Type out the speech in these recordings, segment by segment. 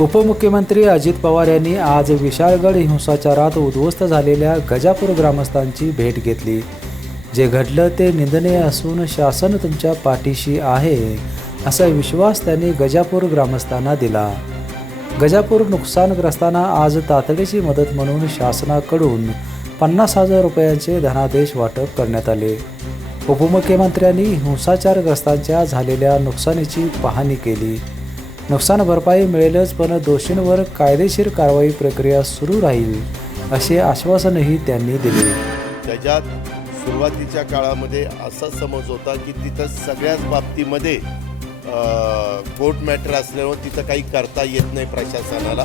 उपमुख्यमंत्री अजित पवार यांनी आज विशाळगड हिंसाचारात उद्ध्वस्त झालेल्या गजापूर ग्रामस्थांची भेट घेतली. जे घडलं ते निंदनीय असून शासन तुमच्या पाठीशी आहे असा विश्वास त्यांनी गजापूर ग्रामस्थांना दिला. गजापूर नुकसानग्रस्तांना आज तातडीची मदत म्हणून शासनाकडून पन्नास हजार रुपयांचे धनादेश वाटप करण्यात आले. उपमुख्यमंत्र्यांनी हिंसाचारग्रस्तांच्या झालेल्या नुकसानीची पाहणी केली. नुकसान भरपाई मिळेलच पण दोषींवर कायदेशीर कारवाई प्रक्रिया सुरू राहील असे आश्वासनही त्यांनी दिले. त्याच्यात सुरुवातीच्या काळामध्ये असा समज होता की तिथं सगळ्याच बाबतीमध्ये कोर्ट मॅटर असल्यामुळे तिथं काही करता येत नाही प्रशासनाला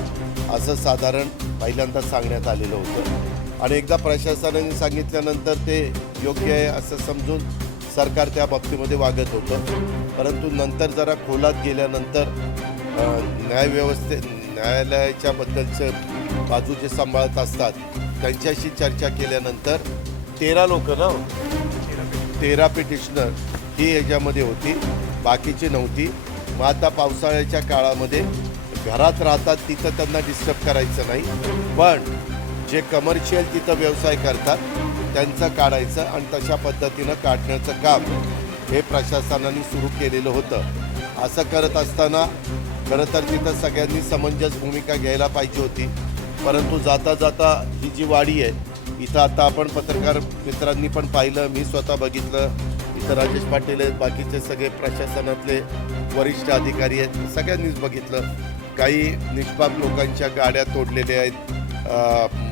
असं साधारण पहिल्यांदा सांगण्यात आलेलं होतं. आणि एकदा प्रशासनाने सांगितल्यानंतर ते योग्य आहे असं समजून सरकार त्या बाबतीमध्ये वागत होतं. परंतु नंतर जरा खोलात गेल्यानंतर न्यायव्यवस्थे न्यायालयाच्या बद्दलचं बाजू जे सांभाळत असतात त्यांच्याशी चर्चा केल्यानंतर तेरा लोक ना तेरा पिटिशनर ही ह्याच्यामध्ये होती बाकीची नव्हती. मग आता पावसाळ्याच्या काळामध्ये घरात राहतात तिथं त्यांना डिस्टर्ब करायचं नाही. पण जे कमर्शियल तिथं व्यवसाय करतात त्यांचं काढायचं आणि तशा पद्धतीनं काढण्याचं काम हे प्रशासनाने सुरू केलेलं होतं. असं करत असताना खरं तर तिथं सगळ्यांनी समंजस भूमिका घ्यायला पाहिजे होती. परंतु जाता जाता ही जी वाडी आहे इथं आता आपण पत्रकार मित्रांनी पण पाहिलं मी स्वतः बघितलं. इथं राजेश पाटील आहेत बाकीचे सगळे प्रशासनातले वरिष्ठ अधिकारी आहेत सगळ्यांनीच बघितलं. काही निष्पाप लोकांच्या गाड्या तोडलेल्या आहेत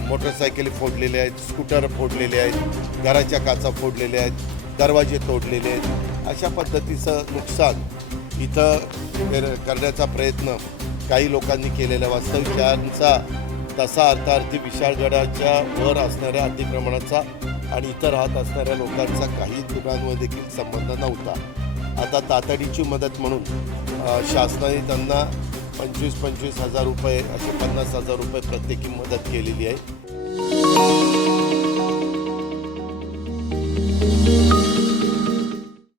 मोटरसायकली फोडलेल्या आहेत स्कूटर फोडलेले आहेत घराच्या काचा फोडलेल्या आहेत दरवाजे तोडलेले आहेत. अशा पद्धतीचं नुकसान इथं करण्याचा प्रयत्न काही लोकांनी केलेला वास्तविक त्यांचा तसा अर्थार्थी विशाळगडाच्या वर असणाऱ्या अतिक्रमणाचा आणि इतर राहत असणाऱ्या लोकांचा काही दुकानवर देखील संबंध नव्हता. आता तातडीची मदत म्हणून शासनाने त्यांना पंचवीस पंचवीस हजार रुपये असे पन्नास हजार रुपये प्रत्येकी मदत केलेली आहे.